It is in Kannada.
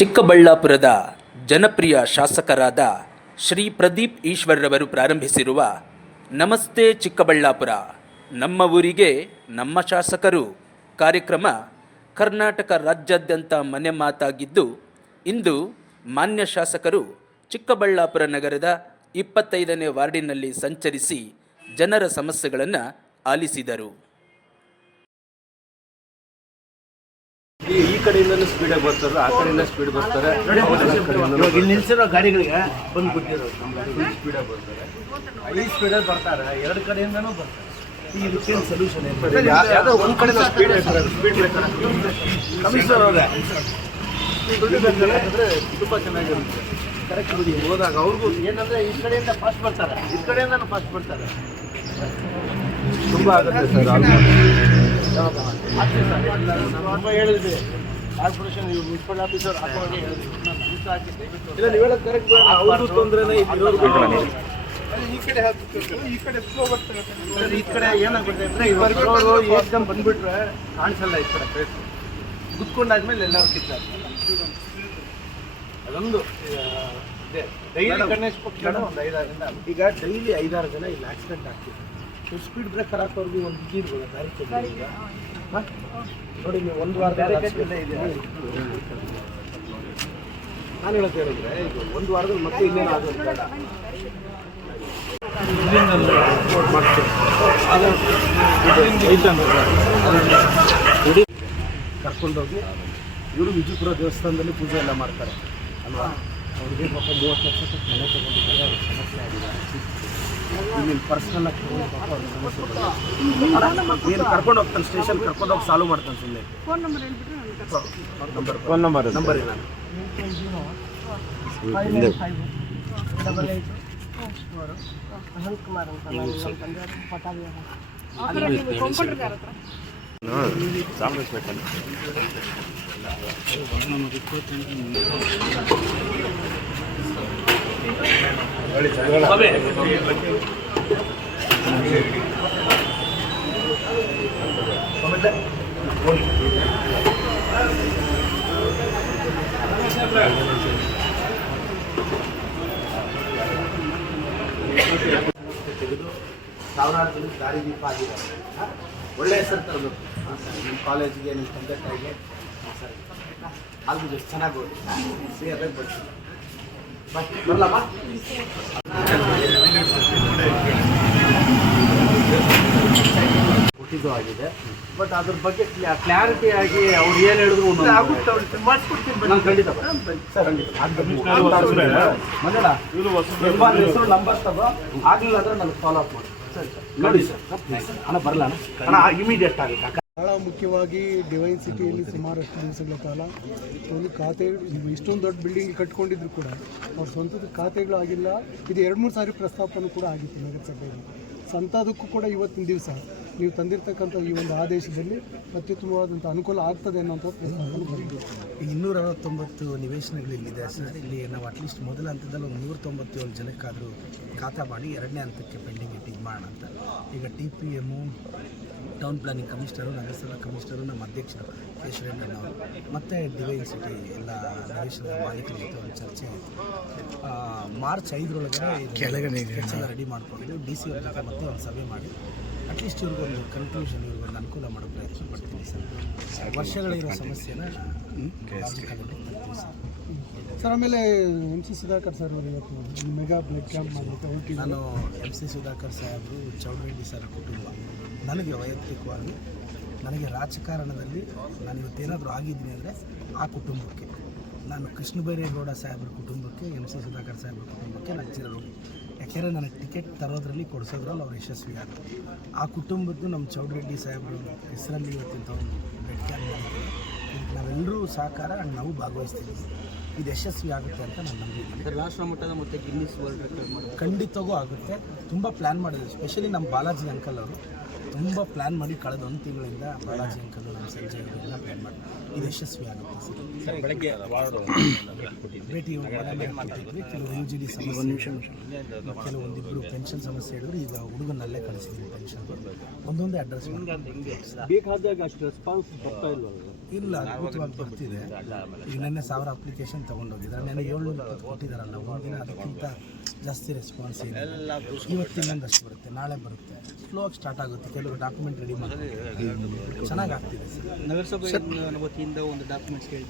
ಚಿಕ್ಕಬಳ್ಳಾಪುರದ ಜನಪ್ರಿಯ ಶಾಸಕರಾದ ಶ್ರೀ ಪ್ರದೀಪ್ ಈಶ್ವರ್ರವರು ಪ್ರಾರಂಭಿಸಿರುವ ನಮಸ್ತೆ ಚಿಕ್ಕಬಳ್ಳಾಪುರ, ನಮ್ಮ ಊರಿಗೆ ನಮ್ಮ ಶಾಸಕರು. ಕಾರ್ಯಕ್ರಮ ಕರ್ನಾಟಕ ರಾಜ್ಯಾದ್ಯಂತ ಮನೆ ಮಾತಾಗಿದ್ದು, ಇಂದು ಮಾನ್ಯ ಶಾಸಕರು ಚಿಕ್ಕಬಳ್ಳಾಪುರ ನಗರದ ಇಪ್ಪತ್ತೈದನೇ ವಾರ್ಡಿನಲ್ಲಿ ಸಂಚರಿಸಿ ಜನರ ಸಮಸ್ಯೆಗಳನ್ನು ಆಲಿಸಿದರು. ಕಡೆಯಿಂದನೂ ಸ್ಪೀಡಾಗಿ ಬರ್ತಾರೆ ಆ ಕಡೆಯಿಂದ ಸ್ಪೀಡ್ ಬರ್ತಾರೆ. ಇವಾಗ ಇಲ್ಲಿ ನಿಲ್ಸಿರೋ ಗಾಡಿಗಳಿಗೆ ಬಂದು ಬಿಟ್ಟಿರೋದು ಸ್ಪೀಡಾಗಿ ಬರ್ತಾರೆ. ಐದು ಸ್ಪೀಡಲ್ಲಿ ಬರ್ತಾರೆ ಎರಡು ಕಡೆಯಿಂದನೂ ಬರ್ತಾರೆ. ಇದಕ್ಕೇನು ಸೊಲ್ಯೂಷನ್ ಯಾ- ಯಾವ್ದೋ ಕಡೆಯಿಂದ ಕಡೆ ಸ್ಪೀಡ್ ಸ್ಪೀಡ್ ಕಮಿಷನರ್ ಅವರೇ. ತುಂಬಾ ಚೆನ್ನಾಗಿರುತ್ತೆ. ಕರೆಕ್ಟ್ ಬಿಡಿ. ಹೋದಾಗ ಅವ್ರಿಗೂ ಏನಂದ್ರೆ ಈ ಕಡೆಯಿಂದ ಫಾಸ್ಟ್ ಬರ್ತಾರೆ. ಈ ಕಡೆಯಿಂದನೂ ಫಾಸ್ಟ್ ಬರ್ತಾರೆ. ತುಂಬಾ ಆಗುತ್ತೆ ಸರ್ ತುಂಬ ಹೇಳಿದ್ವಿ. ಕಾರ್ಪೊರೇಷನ್ ಮುನ್ಸಿಪಲ್ ಆಫೀಸರ್ ಹೇಳಿದ್ವಿ ಇಲ್ಲ ಕರೆಕ್ಟ್ ಅವ್ರಿಗೂ ತೊಂದರೆನೇ ಇರೋರ್ಗೂ ಸರ್, ಈ ಕಡೆ ಏನಾಗುತ್ತೆ ಅಂದ್ರೆ ಏಕ್ದಮ್ ಬಂದ್ಬಿಟ್ರೆ ಕಾಣಿಸಲ್ಲ ಈ ಕಡೆ ಫೇಸ್ ಕುತ್ಕೊಂಡಾದ್ಮೇಲೆ ಎಲ್ಲರೂ ಕಿತ್ತಾರೆ ಅದೊಂದು ಡೈಲಿ ಗಣೇಶ್ ಪಕ್ಷ ಒಂದು ಐದಾರಿಂದ ಈಗ ಡೈಲಿ ಐದಾರು ಜನ ಇಲ್ಲಿ ಆಕ್ಸಿಡೆಂಟ್ ಆಗ್ತಿದೆ ಸ್ಪೀಡ್ ಬ್ರೇಕರ್ ಹಾಕೋರ್ಗೂ ಒಂದು ದಾರಿ ಈಗ? ನೋಡಿ ನೀವು ಒಂದು ವಾರ ಇದೆ. ನಾನು ಹೇಳೋದು ಹೇಳಿದ್ರೆ ಈಗ ಒಂದು ವಾರದಲ್ಲಿ ಮತ್ತೆ ಇನ್ನೇನು ಆಗೋದು ಬೇಡ ಕರ್ಕೊಂಡೋಗಿ ಇವರು ವಿಜಯಪುರ ದೇವಸ್ಥಾನದಲ್ಲಿ ಪೂಜೆ ಎಲ್ಲ ಮಾಡ್ತಾರೆ. ಅಲ್ವಾ? ಅವ್ರಿಗೆ ಪಾಪ ಮೂವತ್ತು ಲಕ್ಷ ಮನೆ ತಗೊಂಡಿದ್ದಾರೆ ಅವ್ರಿಗೆ ಸಮಸ್ಯೆ ಆಗಿದೆ ಇಲ್ಲಿ ಪರ್ಸ್ನಲ್ ಆಗಿ ತಗೊಂಡು ಪಾಪ ಅವ್ರಿಗೆ ಸಮಸ್ಯೆ. ಏನು ಕರ್ಕೊಂಡು ಹೋಗ್ತಾನೆ ಸ್ಟೇಷನ್ ಕರ್ಕೊಂಡು ಹೋಗಿ ಸಾಲ್ವ್ ಮಾಡ್ತಾನೆ ಸುಮ್ಮನೆ ಫೋನ್ ನಂಬರ್ ಹೇಳ್ಬಿಟ್ರೆ. ನಂಬರ್ ಫೋನ್ ನಂಬರ್ ನಂಬರ್ ಇಲ್ಲ ಅಂತ ನೀವು ಕಂಪ್ಯೂಟರ್ ಯಾರ ಹತ್ರ ತೆಗೆದು ಸಾವಿರಾರು ಜನ ದಾರಿ ದೀಪ ಆಗಿದ್ದಾರೆ ಹಾ? ಒಳ್ಳೆ ಹೆಸರು ತರಬೇಕು ನಿಮ್ಮ ಕಾಲೇಜಿಗೆ ನಿಮ್ಮ ತಂದೆ ತಾಯಿಗೆ ಸರ್ ಅದು ಎಷ್ಟು ಚೆನ್ನಾಗಿ ಹೋಗಿ ಫ್ರೀಯಾಗಿ ಬರ್ತೀನಿ ಬಾ ಬರಲಮ್ಮ ಕೊಟ್ಟಿದ್ದು ಆಗಿದೆ. ಬಟ್ ಅದ್ರ ಬಗ್ಗೆ ಕ್ಲಾರಿಟಿ ಆಗಿ ಅವ್ರು ಏನು ಹೇಳಿದ್ರು ನಾನು ಖಂಡಿತ ಮಂಜಣ್ಣ ಹೆಸರು ಅದು ಆಗಲಿಲ್ಲ ಅಂದ್ರೆ ನನಗೆ ಫಾಲೋ ಅಪ್ ಮಾಡಿ. ಸರಿ ಸರ್. ನೋಡಿ ಸರ್. ಹಣ ಬರಲ್ಲ ಅಣ್ಣ. ಇಮಿಡಿಯೇಟ್ ಆಗುತ್ತೆ. ಬಹಳ ಮುಖ್ಯವಾಗಿ ಡಿವೈನ್ ಸಿಟಿಯಲ್ಲಿ ಸುಮಾರಷ್ಟು ದಿವಸಗಳ ಕಾಲ ಒಂದು ಖಾತೆ, ಇಷ್ಟೊಂದು ದೊಡ್ಡ ಬಿಲ್ಡಿಂಗ್ ಕಟ್ಕೊಂಡಿದ್ರು ಕೂಡ ಅವ್ರ ಸ್ವಂತದ ಖಾತೆಗಳಾಗಿಲ್ಲ ಇದು ಎರಡು ಮೂರು ಸಾರಿ ಪ್ರಸ್ತಾಪನೂ ಕೂಡ ಆಗಿತ್ತು ನಗರಸಭೆಯಲ್ಲಿ. ಸಂತಾದಕ್ಕೂ ಕೂಡ ಇವತ್ತಿನ ದಿವಸ ನೀವು ತಂದಿರ್ತಕ್ಕಂಥ ಈ ಒಂದು ಆದೇಶದಲ್ಲಿ ಅತ್ಯುತ್ತಮವಾದಂಥ ಅನುಕೂಲ ಆಗ್ತದೆ ಅನ್ನೋಂಥ ಇನ್ನೂರ ಅರವತ್ತೊಂಬತ್ತು ನಿವೇಶನಗಳು ಇಲ್ಲಿದೆ. ಸರ್ ಇಲ್ಲಿ ನಾವು ಅಟ್ಲೀಸ್ಟ್ ಮೊದಲ ಹಂತದಲ್ಲಿ ಒಂದು ನೂರ ತೊಂಬತ್ತೇಳು ಜನಕ್ಕಾದರೂ ಖಾತಾ ಮಾಡಿ ಎರಡನೇ ಹಂತಕ್ಕೆ ಪೆಂಡಿಂಗ್ ಇಟ್ಟಿದ್ದು ಮಾಡೋಣ ಅಂತ. ಈಗ T P M town planning commissioner ನಗರಸಭಾ ಕಮಿಷನರು ನಮ್ಮ ಅಧ್ಯಕ್ಷರು ಈಶ್ವರಣ್ಣ ಅವರು ಮತ್ತು ಡಿವೈನ್ ಸಿಟಿ ಎಲ್ಲ ನಿವೇಶನದ ಮಾಲೀಕರ ಜೊತೆ ಒಂದು ಚರ್ಚೆ ಆಯಿತು. ಆ, ಮಾರ್ಚ್ ಐದರೊಳಗೆ ಕೆಳಗಡೆ ರೆಡಿ ಮಾಡಿಕೊಂಡು ಡಿ ಸಿ ಅವ್ರ ಜೊತೆ ಮತ್ತೆ ಒಂದು ಸಭೆ ಮಾಡಿ ಅಟ್ಲೀಸ್ಟ್ ಇವ್ರಿಗೊಂದು ಕನ್ಕ್ಲೂಷನ್ ಇವ್ರಿಗೊಂದು ಅನುಕೂಲ ಮಾಡೋ ಪ್ರಯತ್ನ ಪಡ್ತೀನಿ ಸರ್. ವರ್ಷಗಳಿರೋ ಸಮಸ್ಯೆನ ಸರ್. ಆಮೇಲೆ ಎಂ ಸಿ ಸುಧಾಕರ್ ಸರ್ ಅವರು ಇವತ್ತು ಮೆಗಾ ಬ್ಲಡ್ ಕ್ಯಾಂಪ್ ಮಾಡಲಿಕ್ಕೆ ಹೋಗಿ ನಾನು ಎಂ ಸಿ ಸುಧಾಕರ್ ಸಾಹೇಬರು ಚೌಡರೆಡ್ಡಿ ಸರ್ ಕುಟುಂಬ. ನನಗೆ ವೈಯಕ್ತಿಕವಾಗಿ ನನಗೆ ರಾಜಕಾರಣದಲ್ಲಿ ನಾನು ಇವತ್ತೇನಾದರೂ ಆಗಿದ್ದೀನಿ ಅಂದರೆ ಆ ಕುಟುಂಬಕ್ಕೆ. ನಾನು ಕೃಷ್ಣ ಬೈರೇಗೌಡ ಸಾಹೇಬ್ರ ಕುಟುಂಬಕ್ಕೆ ಎಂ ಸಿ ಸುಧಾಕರ್ ಸಾಹೇಬ್ರ ಕುಟುಂಬಕ್ಕೆ ನಾನು ಚಿರಋಣಿ ಯಾಕೆಂದರೆ ನನಗೆ ಟಿಕೆಟ್ ತರೋದ್ರಲ್ಲಿ ಕೊಡಿಸೋದ್ರಲ್ಲಿ ಅವ್ರು ಯಶಸ್ವಿ ಆದರು. ಆ ಕುಟುಂಬದ್ದು ನಮ್ಮ ಚೌಡರೆಡ್ಡಿ ಸಾಹೇಬ್ರ ಹೆಸರಲ್ಲಿ ಇವತ್ತಿನ ಒಂದು ಇದಕ್ಕೆ ನಾವೆಲ್ಲರೂ ಸಹಕಾರ ಆ್ಯಂಡ್ ನಾವು ಭಾಗವಹಿಸ್ತೀವಿ. ಇದು ಯಶಸ್ವಿ ಆಗುತ್ತೆ ಅಂತ ನಾನು ನಂಬಿದ್ದೀನಿ. ರಾಷ್ಟ್ರ ಮಟ್ಟದ ಮತ್ತು ಗಿನ್ನಿಸ್ ವರ್ಲ್ಡ್ ರೆಕಾರ್ಡ್ ಮಾಡಿ ಖಂಡಿತವಾಗೂ ಆಗುತ್ತೆ. ತುಂಬ ಪ್ಲ್ಯಾನ್ ಮಾಡಿದ್ರು ಸ್ಪೆಷಲಿ ನಮ್ಮ ಬಾಲಾಜಿ ಅಂಕಲ್ ಅವರು. ತುಂಬ ಪ್ಲ್ಯಾನ್ ಮಾಡಿ ಕಳೆದ ಒಂದು ತಿಂಗಳಿಂದ ಬಾಲಾಜಿ ಅಂಕಲ್ ನಮ್ಮ ಸಂಜೆ ಅವರೆಲ್ಲ ಪ್ಲ್ಯಾನ್ ಮಾಡಿ ಇದು ಯಶಸ್ವಿ ಆಗುತ್ತೆ ಸರ್. ಬೆಳಗ್ಗೆ ಭೇಟಿ ಮಾಡ್ತಿದ್ವಿ ಕೆಲವು ಯು ಜಿ ಡಿ ಸಮಸ್ಯೆ ಕೆಲವೊಂದಿಬ್ಬರು ಪೆನ್ಷನ್ ಸಮಸ್ಯೆ ಹೇಳಿದ್ರು. ಈಗ ಹುಡುಗನಲ್ಲೇ ಕಳಿಸಿದ್ವಿ ಪೆನ್ಷನ್ ಒಂದೊಂದೇ ಅಡ್ರೆಸ್ ಬೇಕಾದಾಗ ಅಷ್ಟು ರೆಸ್ಪಾನ್ಸ್ ಬರ್ತಾ ಇಲ್ಲ ಇಲ್ಲ ಅದ್ಭುತವಾಗಿ ಬರ್ತಿದೆ. ಈಗ ನೆನ್ನೆ ಸಾವಿರ ಅಪ್ಲಿಕೇಶನ್ ತೊಗೊಂಡೋಗಿದ್ದಾರೆ. ನನಗೆ ಏಳ್ನೂರು ಕೊಟ್ಟಿದ್ದಾರಲ್ಲ ಒಂದಿನ ಅದಕ್ಕಿಂತ ಜಾಸ್ತಿ ರೆಸ್ಪಾನ್ಸ್ ಇದೆ ಇವತ್ತಿನೊಂದಷ್ಟು ಬರುತ್ತೆ ನಾಳೆ ಬರುತ್ತೆ. ಸ್ಲೋ ಆಗಿ ಸ್ಟಾರ್ಟ್ ಆಗುತ್ತೆ. ಕೆಲವು ಡಾಕ್ಯುಮೆಂಟ್ ರೆಡಿ ಮಾಡಿ ಚೆನ್ನಾಗಿ ಆಗ್ತಿದೆ ಸರ್. ನಗರಸಭೆ ವತಿಯಿಂದ ಒಂದು ಡಾಕ್ಯುಮೆಂಟ್ಸ್ ಕೇಳ್ತೀವಿ